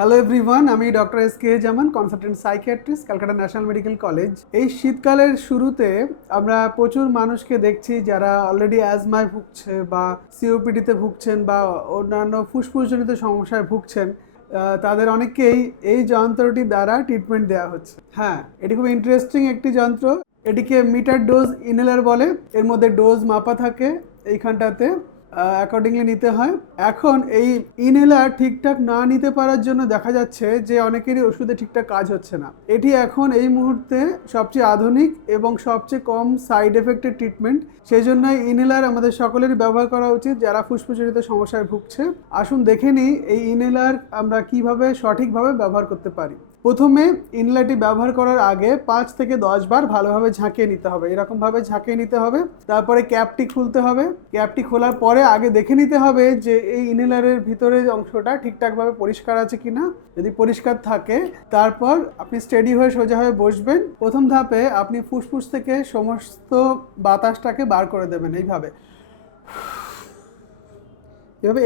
Hello everyone, আমি doctor S K Zaman, consultant psychiatrist, Calcutta national medical college. এই শীতকালের শুরুতে আমরা প্রচুর মানুষকে দেখছি যারা অলরেডি অ্যাজমায় ভুগছে বা সিওপিডিতে ভুগছেন বা অন্যান্য ফুসফুসজনিত সমস্যায় ভুগছেন। তাদের অনেককেই এই যন্ত্রটি দ্বারা ট্রিটমেন্ট দেওয়া হচ্ছে। হ্যাঁ, এটি খুব ইন্টারেস্টিং একটি যন্ত্র। এটিকে মিটার ডোজ ইনহেলার বলে। এর মধ্যে ডোজ মাপা থাকে এইখানটাতে, অ্যাকর্ডিংলি নিতে হয়। এখন এই ইনহেলার ঠিকঠাক না নিতে পারার জন্য দেখা যাচ্ছে যে অনেকেরই ওষুধে ঠিকঠাক কাজ হচ্ছে না। এটি এখন এই মুহূর্তে সবচেয়ে আধুনিক এবং সবচেয়ে কম সাইড এফেক্টের ট্রিটমেন্ট। সেই জন্যই ইনহেলার আমাদের সকলেরই ব্যবহার করা উচিত যারা ফুসফুসজনিত সমস্যায় ভুগছে। আসুন দেখে নিই এই ইনহেলার আমরা কিভাবে সঠিকভাবে ব্যবহার করতে পারি। প্রথমে ইনহেলারটি ব্যবহার করার আগে 5 থেকে 10 বার ভালোভাবে ঝাঁকিয়ে নিতে হবে। এরকমভাবে ঝাঁকিয়ে নিতে হবে। তারপরে ক্যাপটি খুলতে হবে। ক্যাপটি খোলার পরে আগে দেখে নিতে হবে যে এই ইনহেলারের ভিতরের অংশটা ঠিকঠাকভাবে পরিষ্কার আছে কিনা। যদি পরিষ্কার থাকে তারপর আপনি স্টেডি হয়ে সোজা হয়ে বসবেন। প্রথম ধাপে আপনি ফুসফুস থেকে সমস্ত বাতাসটাকে বার করে দেবেন। এইভাবে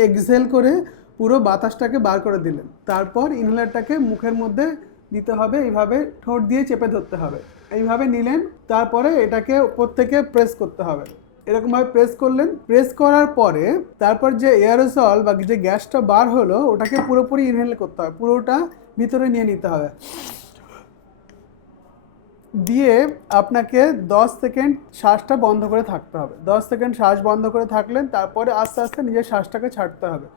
এক্সহেল করে পুরো বাতাসটাকে বার করে দিলেন। তারপর ইনহেলারটাকে মুখের মধ্যে দিতে হবে, এইভাবে ঠোঁট দিয়ে চেপে ধরতে হবে। এইভাবে নিলেন, তারপরে এটাকে উপর থেকে প্রেস করতে হবে। এরকমভাবে প্রেস করলেন। প্রেস করার পরে তারপর যে এয়ারোসল বা যে গ্যাসটা বার হলো ওটাকে পুরোপুরি ইনহেল করতে হবে, পুরোটা ভিতরে নিয়ে নিতে হবে। দিয়ে আপনাকে 10 সেকেন্ড শ্বাসটা বন্ধ করে থাকতে হবে। 10 সেকেন্ড শ্বাস বন্ধ করে থাকলেন, তারপরে আস্তে আস্তে নিজের শ্বাসটাকে ছাড়তে হবে।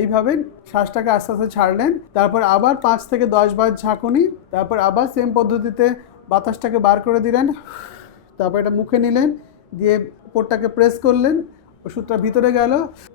এইভাবে শ্বাসটাকে আস্তে আস্তে ছাড়লেন। তারপর আবার 5 থেকে 10 বার ঝাঁকুনি। তারপর আবার সেম পদ্ধতিতে বাতাসটাকে বার করে দিলেন। তারপর এটা মুখে নিলেন, দিয়ে উপরটাকে প্রেস করলেন, ওষুধটা ভিতরে গেল।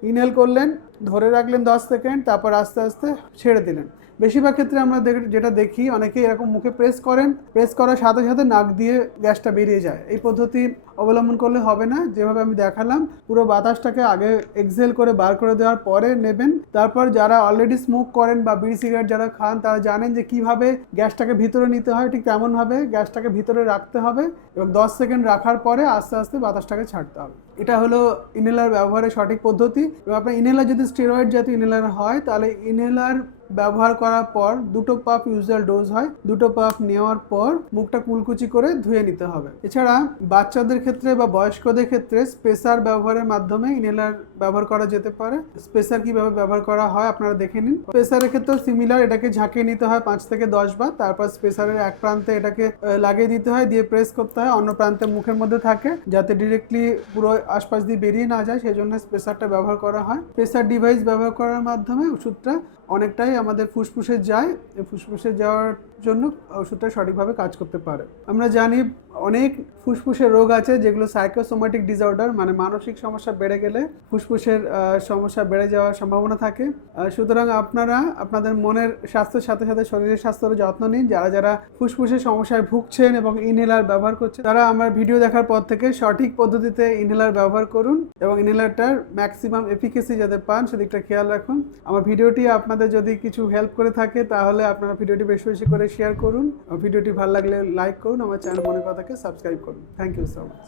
ইনহেল করলেন, ধরে রাখলেন 10 সেকেন্ড, তারপর আস্তে আস্তে ছেড়ে দিলেন। বেশিরভাগ ক্ষেত্রে আমরা যেটা দেখি, অনেকে এরকম মুখে প্রেস করেন, প্রেস করার সাথে সাথে নাক দিয়ে গ্যাসটা বেরিয়ে যায়। এই পদ্ধতি অবলম্বন করলে হবে না। যেভাবে আমি দেখালাম, পুরো বাতাসটাকে আগে এক্সহেল করে বার করে দেওয়ার পরে নেবেন। তারপর যারা অলরেডি স্মোক করেন বা বিড়ি সিগারেট যারা খান তারা জানেন যে কিভাবে গ্যাসটাকে ভিতরে নিতে হয়। ঠিক তেমনভাবে গ্যাসটাকে ভিতরে রাখতে হবে এবং 10 সেকেন্ড রাখার পরে আস্তে আস্তে বাতাসটাকে ছাড়তে হবে। এটা হলো ইনহেলার ব্যবহারের সঠিক পদ্ধতি। এবং আপনার ইনহেলার যদি স্টেরয়েড জাতীয় ইনহেলার হয় তাহলে ইনহেলার ব্যবহার করার পর 2 পাফ ইউজুয়াল ডোজ হয়। 2 পাফ নেওয়ার পর মুখটা কুলকুচি করে ধুয়ে নিতে হবে। এছাড়া বাচ্চাদের ক্ষেত্রে বা বয়স্কদের ক্ষেত্রে স্পেসার ব্যবহারের মাধ্যমে ইনহেলার ব্যবহার করা যেতে পারে। স্পেসার কিভাবে ব্যবহার করা হয় আপনারা দেখে নিন। স্পেসারের ক্ষেত্রেও সিমিলার, এটাকে ঝাঁকিয়ে নিতে হয় 5 থেকে 10 বার। তারপর স্পেসারের এক প্রান্তে এটাকে লাগিয়ে দিতে হয়, দিয়ে প্রেস করতে হয়। অন্য প্রান্তে মুখের মধ্যে থাকে যাতে ডিরেক্টলি পুরো আশপাশ দিয়ে বেরিয়ে না যায়, সেই জন্য স্পেসারটা ব্যবহার করা হয়। স্পেসার ডিভাইস ব্যবহার করার মাধ্যমে ওষুধটা অনেকটাই আমাদের ফুসফুসে যায়। এই ফুসফুসে যাওয়ার জন্য ওষুধটা সঠিকভাবে কাজ করতে পারে। আমরা জানি অনেক ফুসফুসের রোগ আছে যেগুলো সাইকোসোম্যাটিক ডিসঅর্ডার, মানে মানসিক সমস্যা বেড়ে গেলে ফুসফুসের সমস্যা বেড়ে যাওয়ার সম্ভাবনা থাকে। সুতরাং আপনারা আপনাদের মনের স্বাস্থ্যের সাথে সাথে শরীরের স্বাস্থ্যের যত্ন নিন। যারা যারা ফুসফুসের সমস্যায় ভুগছেন এবং ইনহেলার ব্যবহার করছেন তারা আমার ভিডিও দেখার পর থেকে সঠিক পদ্ধতিতে ইনহেলার ব্যবহার করুন এবং ইনহেলারটার ম্যাক্সিমাম এফিকেসি যাতে পান সেদিকটা খেয়াল রাখুন। আমার ভিডিওটি আপনাদের যদি কিছু হেল্প করে থাকে তাহলে আপনারা ভিডিওটি বেশি বেশি করে শেয়ার করুন। ভিডিওটি ভালো লাগলে লাইক করুন, আমার চ্যানেল মনে কথাকে সাবস্ক্রাইব করুন। Thank you so much.